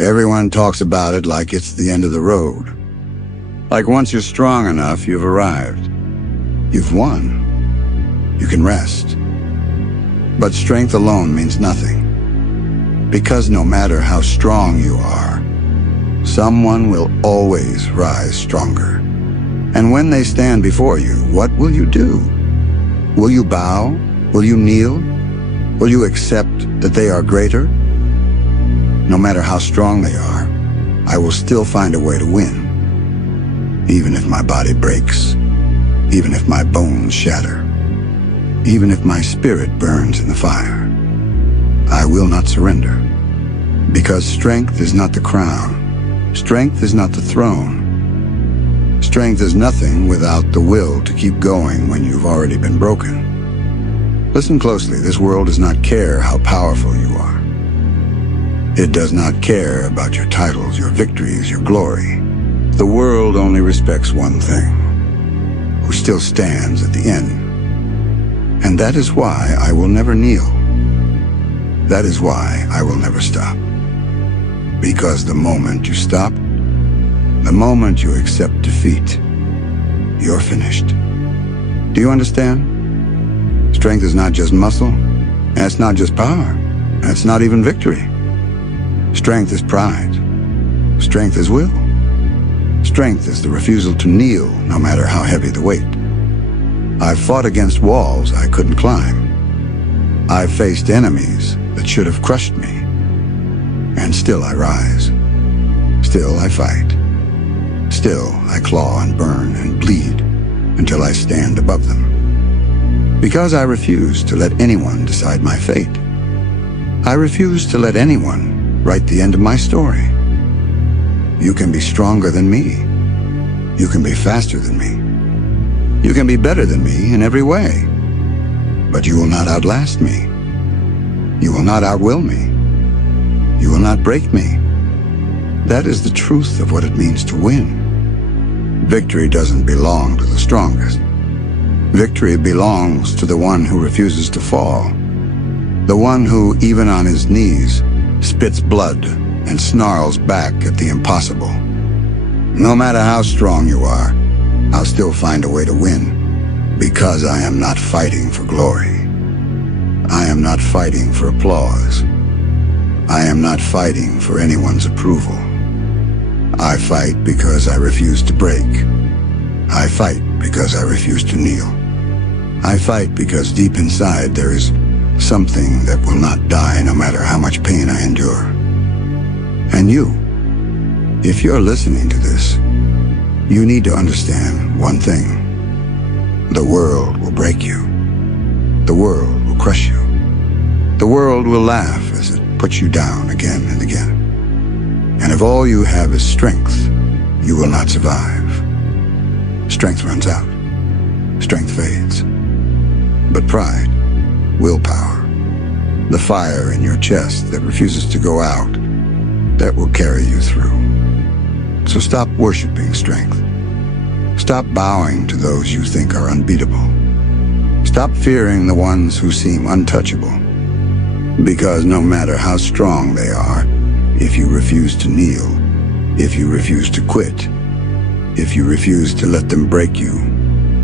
Everyone talks about it like it's the end of the road. Like once you're strong enough, you've arrived. You've won. You can rest. But strength alone means nothing. Because no matter how strong you are, someone will always rise stronger. And when they stand before you, what will you do? Will you bow? Will you kneel? Will you accept that they are greater? No matter how strong they are, I will still find a way to win. Even if my body breaks, even if my bones shatter, even if my spirit burns in the fire, I will not surrender. Because strength is not the crown. Strength is not the throne. Strength is nothing without the will to keep going when you've already been broken. Listen closely. This world does not care how powerful you are. It does not care about your titles, your victories, your glory. The world only respects one thing, who still stands at the end. And that is why I will never kneel. That is why I will never stop. Because the moment you stop, the moment you accept defeat, you're finished. Do you understand? Strength is not just muscle, and it's not just power, and it's not even victory. Strength is pride. Strength is will. Strength is the refusal to kneel, no matter how heavy the weight. I've fought against walls I couldn't climb. I've faced enemies that should have crushed me. And still I rise. Still I fight. Still I claw and burn and bleed until I stand above them. Because I refuse to let anyone decide my fate. I refuse to let anyone write the end of my story. You can be stronger than me. You can be faster than me. You can be better than me in every way. But you will not outlast me. You will not outwill me. You will not break me. That is the truth of what it means to win. Victory doesn't belong to the strongest. Victory belongs to the one who refuses to fall. The one who, even on his knees, spits blood and snarls back at the impossible. No matter how strong you are, I'll still find a way to win, because I am not fighting for glory. I am not fighting for applause. I am not fighting for anyone's approval. I fight because I refuse to break. I fight because I refuse to kneel. I fight because deep inside there is something that will not die no matter how much pain I endure. And you, if you're listening to this, you need to understand one thing. The world will break you. The world will crush you. The world will laugh as it puts you down again and again. And if all you have is strength, you will not survive. Strength runs out. Strength fades. But pride, willpower, the fire in your chest that refuses to go out, that will carry you through. So stop worshiping strength. Stop bowing to those you think are unbeatable. Stop fearing the ones who seem untouchable. Because no matter how strong they are, if you refuse to kneel, if you refuse to quit, if you refuse to let them break you,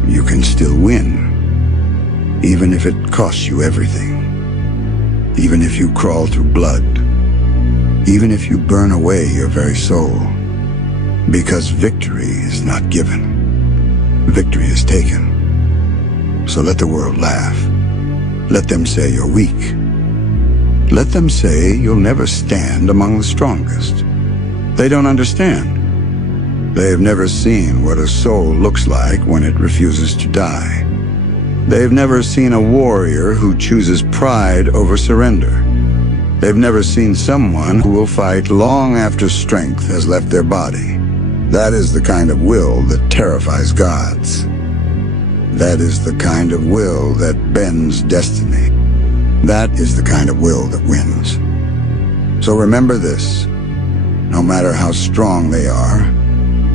you can still win. Even if it costs you everything. Even if you crawl through blood. Even if you burn away your very soul. Because victory is not given. Victory is taken. So let the world laugh. Let them say you're weak. Let them say you'll never stand among the strongest. They don't understand. They've never seen what a soul looks like when it refuses to die. They've never seen a warrior who chooses pride over surrender. They've never seen someone who will fight long after strength has left their body. That is the kind of will that terrifies gods. That is the kind of will that bends destiny. That is the kind of will that wins. So remember this. No matter how strong they are,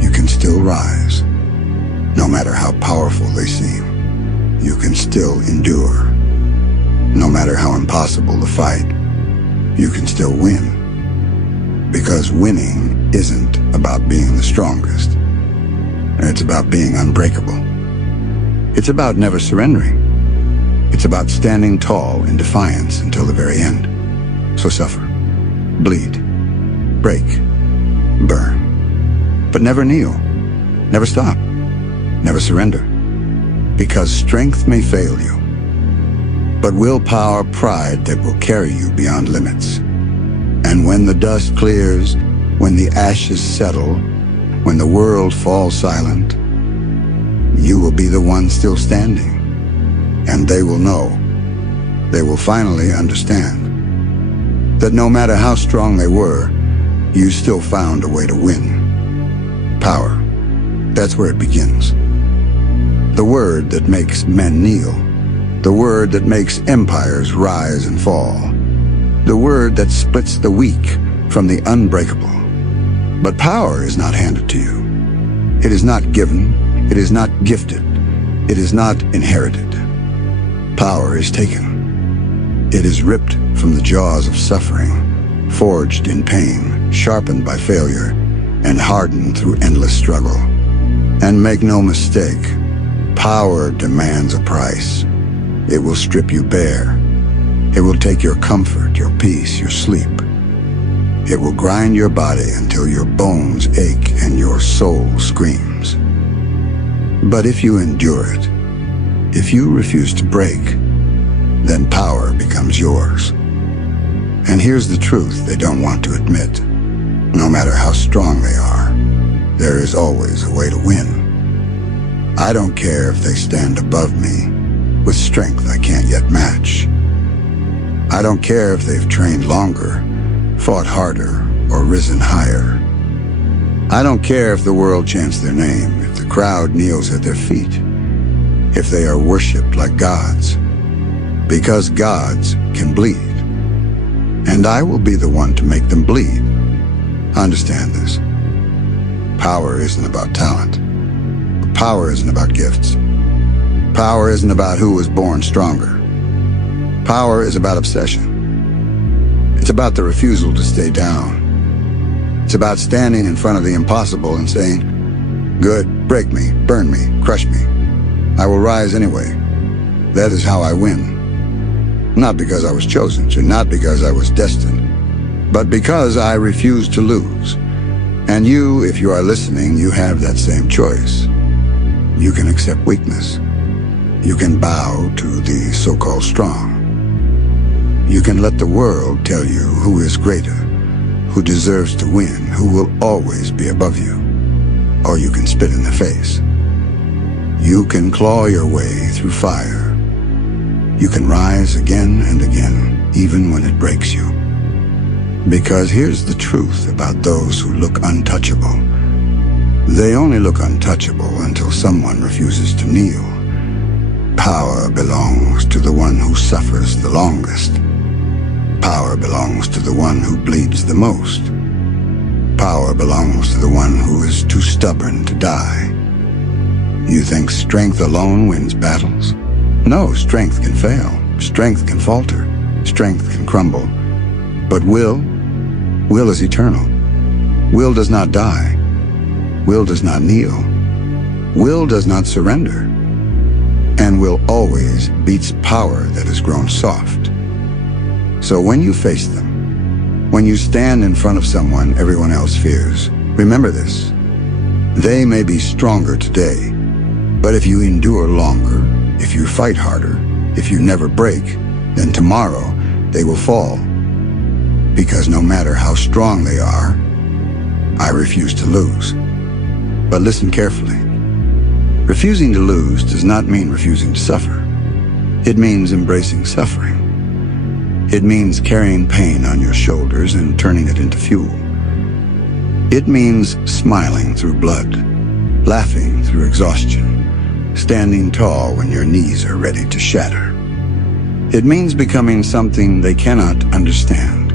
you can still rise. No matter how powerful they seem, you can still endure. No matter how impossible the fight, you can still win. Because winning isn't about being the strongest. It's about being unbreakable. It's about never surrendering. It's about standing tall in defiance until the very end. So suffer, bleed, break, burn. But never kneel, never stop, never surrender. Because strength may fail you, but willpower, pride that will carry you beyond limits. And when the dust clears, when the ashes settle, when the world falls silent, you will be the one still standing. And they will know, they will finally understand, that no matter how strong they were, you still found a way to win. Power, that's where it begins. The word that makes men kneel. The word that makes empires rise and fall. The word that splits the weak from the unbreakable. But power is not handed to you. It is not given. It is not gifted. It is not inherited. Power is taken. It is ripped from the jaws of suffering, forged in pain, sharpened by failure, and hardened through endless struggle. And make no mistake, power demands a price. It will strip you bare. It will take your comfort, your peace, your sleep. It will grind your body until your bones ache and your soul screams. But if you endure it, if you refuse to break, then power becomes yours. And here's the truth they don't want to admit. No matter how strong they are, there is always a way to win. I don't care if they stand above me with strength I can't yet match. I don't care if they've trained longer, fought harder, or risen higher. I don't care if the world chants their name, if the crowd kneels at their feet, if they are worshipped like gods, because gods can bleed. And I will be the one to make them bleed. Understand this. Power isn't about talent. Power isn't about gifts. Power isn't about who was born stronger. Power is about obsession. It's about the refusal to stay down. It's about standing in front of the impossible and saying, good, break me, burn me, crush me. I will rise anyway. That is how I win. Not because I was chosen to, not because I was destined, but because I refuse to lose. And you, if you are listening, you have that same choice. You can accept weakness. You can bow to the so-called strong. You can let the world tell you who is greater, who deserves to win, who will always be above you. Or you can spit in the face. You can claw your way through fire. You can rise again and again, even when it breaks you. Because here's the truth about those who look untouchable. They only look untouchable until someone refuses to kneel. Power belongs to the one who suffers the longest. Power belongs to the one who bleeds the most. Power belongs to the one who is too stubborn to die. You think strength alone wins battles? No, strength can fail. Strength can falter. Strength can crumble. But will is eternal. Will does not die. Will does not kneel. Will does not surrender. And will always beats power that has grown soft. So when you face them, when you stand in front of someone everyone else fears, remember this. They may be stronger today, but if you endure longer, if you fight harder, if you never break, then tomorrow they will fall. Because no matter how strong they are, I refuse to lose. But listen carefully. Refusing to lose does not mean refusing to suffer. It means embracing suffering. It means carrying pain on your shoulders and turning it into fuel. It means smiling through blood, laughing through exhaustion, standing tall when your knees are ready to shatter. It means becoming something they cannot understand.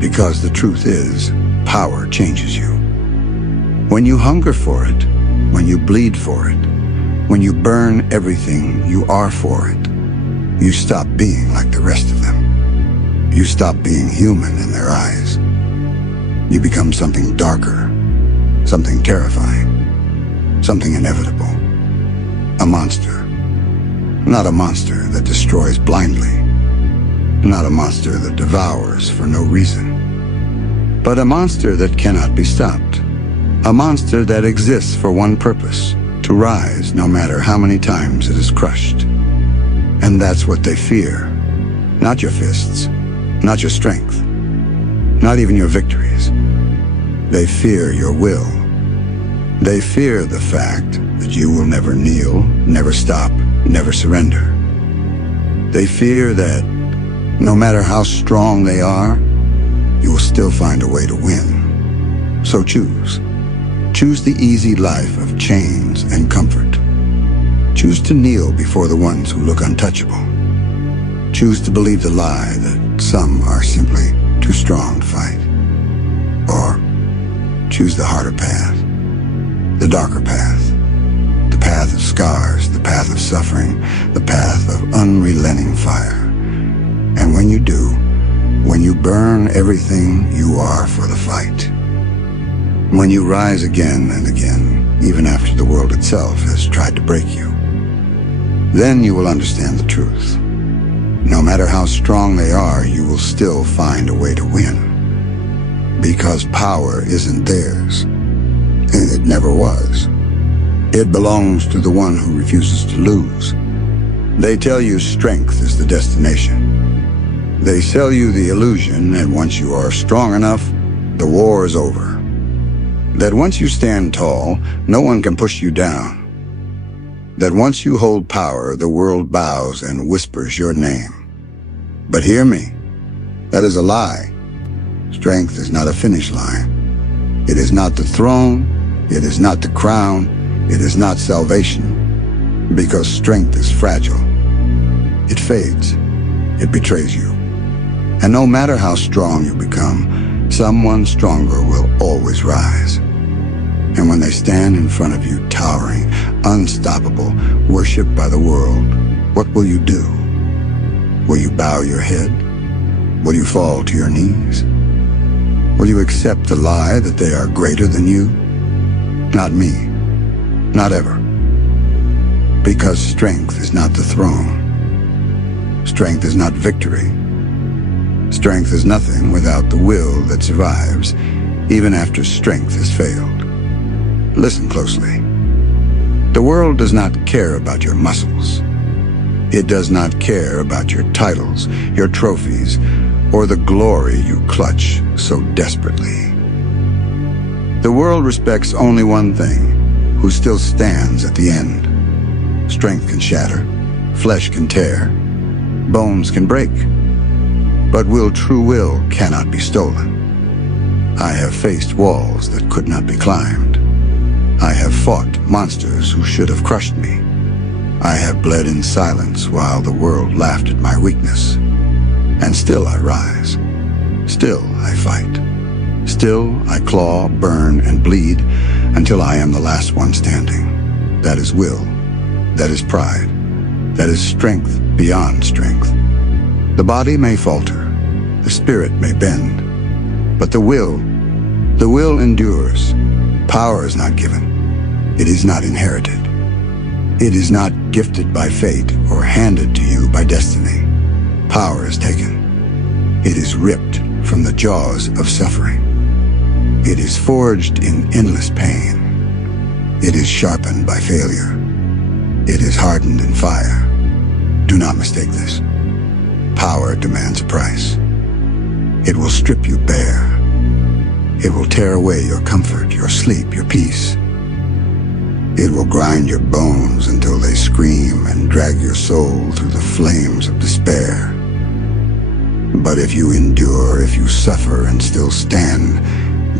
Because the truth is, power changes you. When you hunger for it, when you bleed for it, when you burn everything you are for it, you stop being like the rest of them. You stop being human in their eyes. you become something darker, something terrifying, something inevitable. A monster. Not a monster that destroys blindly. Not a monster that devours for no reason. But a monster that cannot be stopped. A monster that exists for one purpose, to rise no matter how many times it is crushed. And that's what they fear. Not your fists, not your strength, not even your victories. They fear your will. They fear the fact that you will never kneel, never stop, never surrender. They fear that no matter how strong they are, you will still find a way to win. So choose. Choose the easy life of chains and comfort. Choose to kneel before the ones who look untouchable. Choose to believe the lie that some are simply too strong to fight. Or choose the harder path, the darker path, the path of scars, the path of suffering, the path of unrelenting fire. And when you do, when you burn everything you are for the fight, when you rise again and again, even after the world itself has tried to break you, then you will understand the truth. No matter how strong they are, you will still find a way to win. Because power isn't theirs. It never was. It belongs to the one who refuses to lose. They tell you strength is the destination. They sell you the illusion that once you are strong enough, the war is over. That once you stand tall, no one can push you down. That once you hold power, the world bows and whispers your name. But hear me, that is a lie. Strength is not a finish line. It is not the throne, it is not the crown, it is not salvation, because strength is fragile. It fades, it betrays you. And no matter how strong you become, someone stronger will always rise. And when they stand in front of you, towering, unstoppable, worshipped by the world, what will you do? Will you bow your head? Will you fall to your knees? Will you accept the lie that they are greater than you? Not me. Not ever. Because strength is not the throne. Strength is not victory. Strength is nothing without the will that survives, even after strength has failed. Listen closely. The world does not care about your muscles. It does not care about your titles, your trophies, or the glory you clutch so desperately. The world respects only one thing, who still stands at the end. Strength can shatter, flesh can tear, bones can break, but true will cannot be stolen. I have faced walls that could not be climbed. I have fought monsters who should have crushed me. I have bled in silence while the world laughed at my weakness. And still I rise. Still I fight. Still I claw, burn, and bleed until I am the last one standing. That is will. That is pride. That is strength beyond strength. The body may falter. The spirit may bend. But the will endures. Power is not given. It is not inherited. It is not gifted by fate or handed to you by destiny. Power is taken. It is ripped from the jaws of suffering. It is forged in endless pain. It is sharpened by failure. It is hardened in fire. Do not mistake this. Power demands a price. It will strip you bare. It will tear away your comfort, your sleep, your peace. It will grind your bones until they scream and drag your soul through the flames of despair. But if you endure, if you suffer and still stand,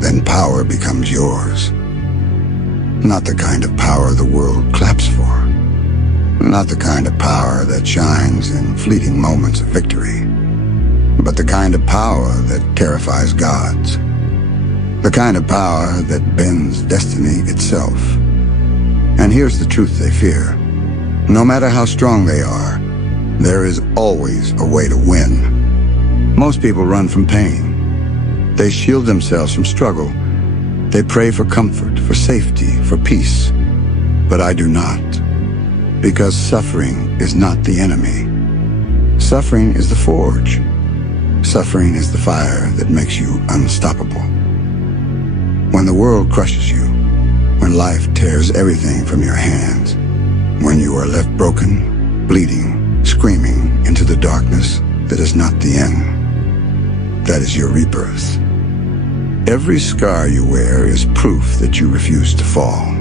then power becomes yours. Not the kind of power the world claps for. Not the kind of power that shines in fleeting moments of victory. But the kind of power that terrifies gods. The kind of power that bends destiny itself. And here's the truth they fear. No matter how strong they are, there is always a way to win. Most people run from pain. They shield themselves from struggle. They pray for comfort, for safety, for peace. But I do not, because suffering is not the enemy. Suffering is the forge. Suffering is the fire that makes you unstoppable. When the world crushes you, when life tears everything from your hands, when you are left broken, bleeding, screaming into the darkness that is not the end, that is your rebirth. Every scar you wear is proof that you refuse to fall.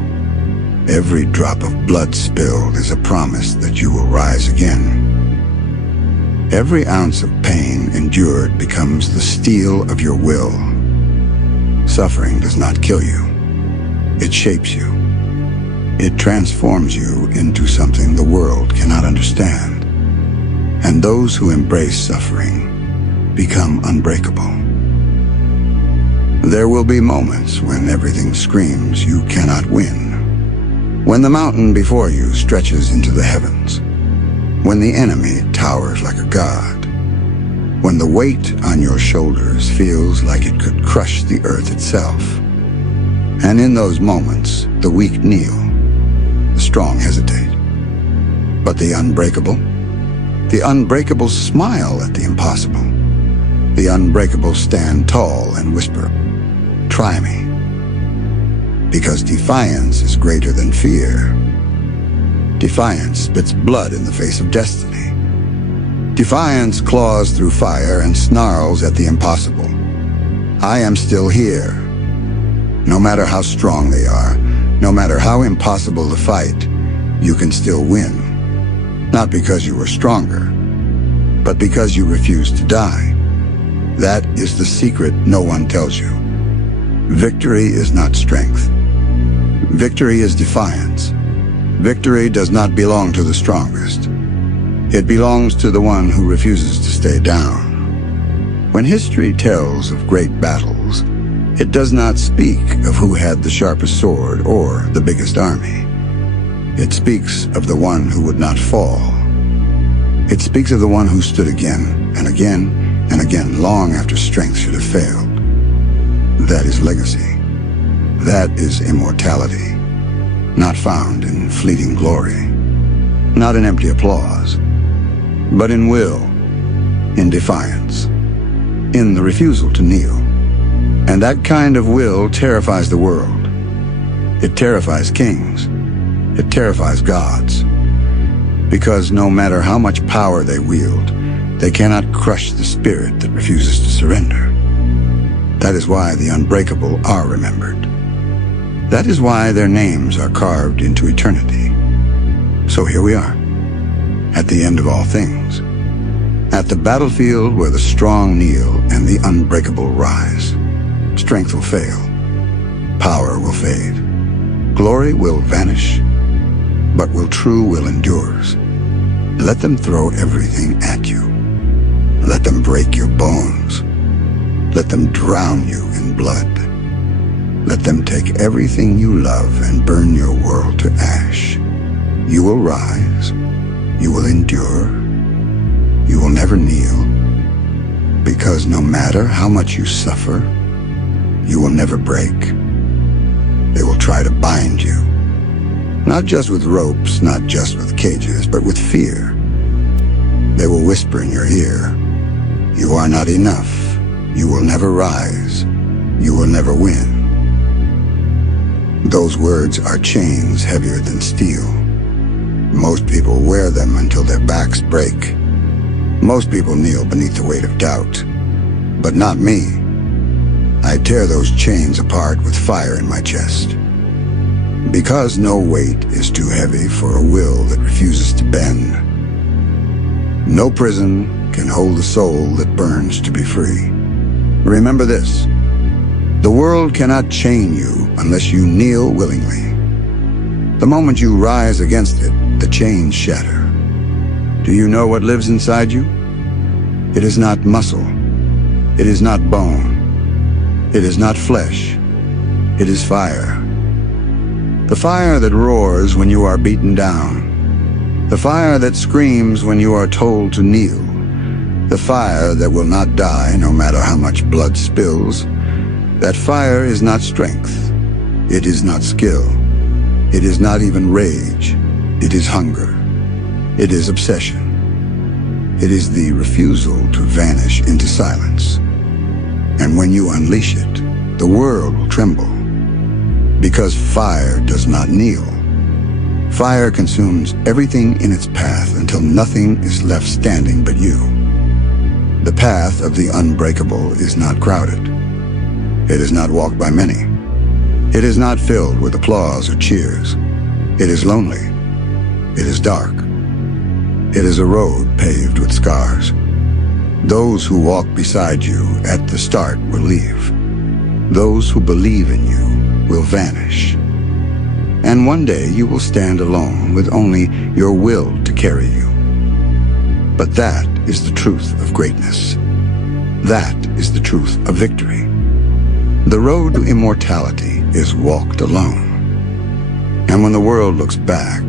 Every drop of blood spilled is a promise that you will rise again. Every ounce of pain endured becomes the steel of your will. Suffering does not kill you. It shapes you. It transforms you into something the world cannot understand. And those who embrace suffering become unbreakable. There will be moments when everything screams you cannot win. When the mountain before you stretches into the heavens. When the enemy towers like a god. When the weight on your shoulders feels like it could crush the earth itself. And in those moments, the weak kneel, the strong hesitate. But the unbreakable smile at the impossible. The unbreakable stand tall and whisper, "Try me." Because defiance is greater than fear. Defiance spits blood in the face of destiny. Defiance claws through fire and snarls at the impossible. I am still here. No matter how strong they are, no matter how impossible the fight, you can still win. Not because you were stronger, but because you refused to die. That is the secret no one tells you. Victory is not strength. Victory is defiance. Victory does not belong to the strongest. It belongs to the one who refuses to stay down. When history tells of great battles, it does not speak of who had the sharpest sword or the biggest army. It speaks of the one who would not fall. It speaks of the one who stood again and again and again long after strength should have failed. That is legacy. That is immortality, not found in fleeting glory, not in empty applause, but in will, in defiance, in the refusal to kneel. And that kind of will terrifies the world. It terrifies kings. It terrifies gods. Because no matter how much power they wield, they cannot crush the spirit that refuses to surrender. That is why the unbreakable are remembered. That is why their names are carved into eternity. So here we are, at the end of all things, at the battlefield where the strong kneel and the unbreakable rise. Strength will fail, power will fade, glory will vanish, but true will endures. Let them throw everything at you. Let them break your bones. Let them drown you in blood. Let them take everything you love and burn your world to ash. You will rise. You will endure. You will never kneel. Because no matter how much you suffer, you will never break. They will try to bind you. Not just with ropes, not just with cages, but with fear. They will whisper in your ear, "You are not enough. You will never rise. You will never win." Those words are chains heavier than steel. Most people wear them until their backs break. Most people kneel beneath the weight of doubt. But not me. I tear those chains apart with fire in my chest. Because no weight is too heavy for a will that refuses to bend. No prison can hold the soul that burns to be free. Remember this. The world cannot chain you unless you kneel willingly. The moment you rise against it, the chains shatter. Do you know what lives inside you? It is not muscle. It is not bone. It is not flesh. It is fire. The fire that roars when you are beaten down. The fire that screams when you are told to kneel. The fire that will not die no matter how much blood spills. That fire is not strength. It is not skill. It is not even rage. It is hunger. It is obsession. It is the refusal to vanish into silence. And when you unleash it, the world will tremble. Because fire does not kneel. Fire consumes everything in its path until nothing is left standing but you. The path of the unbreakable is not crowded. It is not walked by many. It is not filled with applause or cheers. It is lonely. It is dark. It is a road paved with scars. Those who walk beside you at the start will leave. Those who believe in you will vanish. And one day you will stand alone with only your will to carry you. But that is the truth of greatness. That is the truth of victory. The road to immortality is walked alone. And when the world looks back,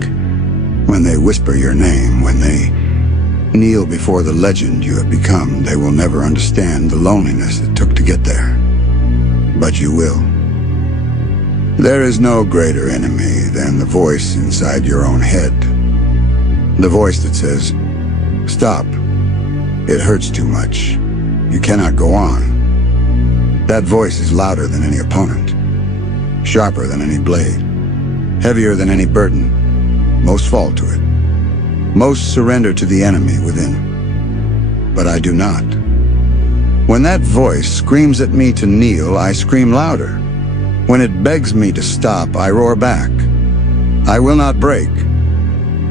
when they whisper your name, when they kneel before the legend you have become, they will never understand the loneliness it took to get there. But you will. There is no greater enemy than the voice inside your own head. The voice that says, "Stop. It hurts too much. You cannot go on." That voice is louder than any opponent, sharper than any blade, heavier than any burden. Most fall to it. Most surrender to the enemy within. But I do not. When that voice screams at me to kneel, I scream louder. When it begs me to stop, I roar back. I will not break,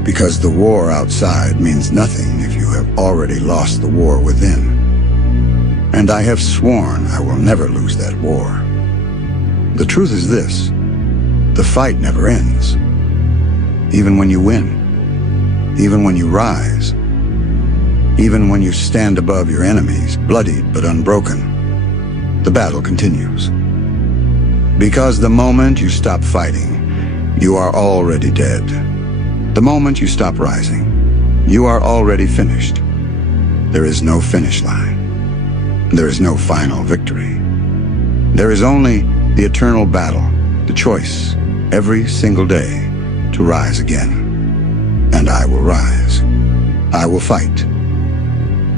because the war outside means nothing if you have already lost the war within. And I have sworn I will never lose that war. The truth is this: the fight never ends. Even when you win, even when you rise, even when you stand above your enemies, bloodied but unbroken, the battle continues. Because the moment you stop fighting, you are already dead. The moment you stop rising, you are already finished. There is no finish line. There is no final victory. There is only the eternal battle, the choice, every single day, to rise again. And I will rise. I will fight.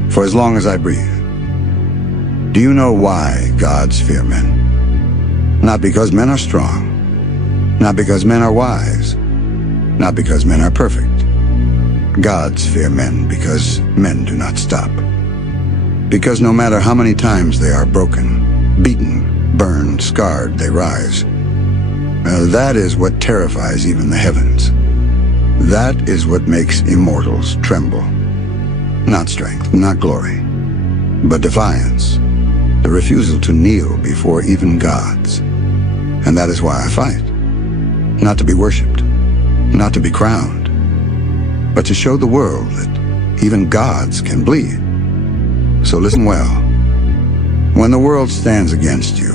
For as long as I breathe. Do you know why gods fear men? Not because men are strong. Not because men are wise. Not because men are perfect. Gods fear men because men do not stop. Because no matter how many times they are broken, beaten, burned, scarred, they rise. That is what terrifies even the heavens. That is what makes immortals tremble. Not strength, not glory, but defiance, the refusal to kneel before even gods. And that is why I fight. Not to be worshipped, not to be crowned, but to show the world that even gods can bleed. So listen well. When the world stands against you,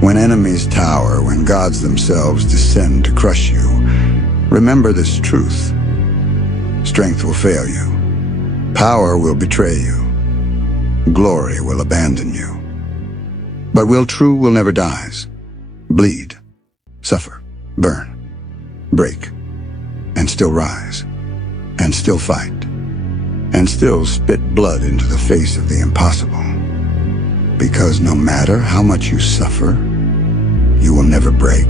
when enemies tower, when gods themselves descend to crush you, remember this truth. Strength will fail you. Power will betray you. Glory will abandon you. But true will never dies. Bleed, suffer, burn, break, and still rise, and still fight, and still spit blood into the face of the impossible. Because no matter how much you suffer, you will never break.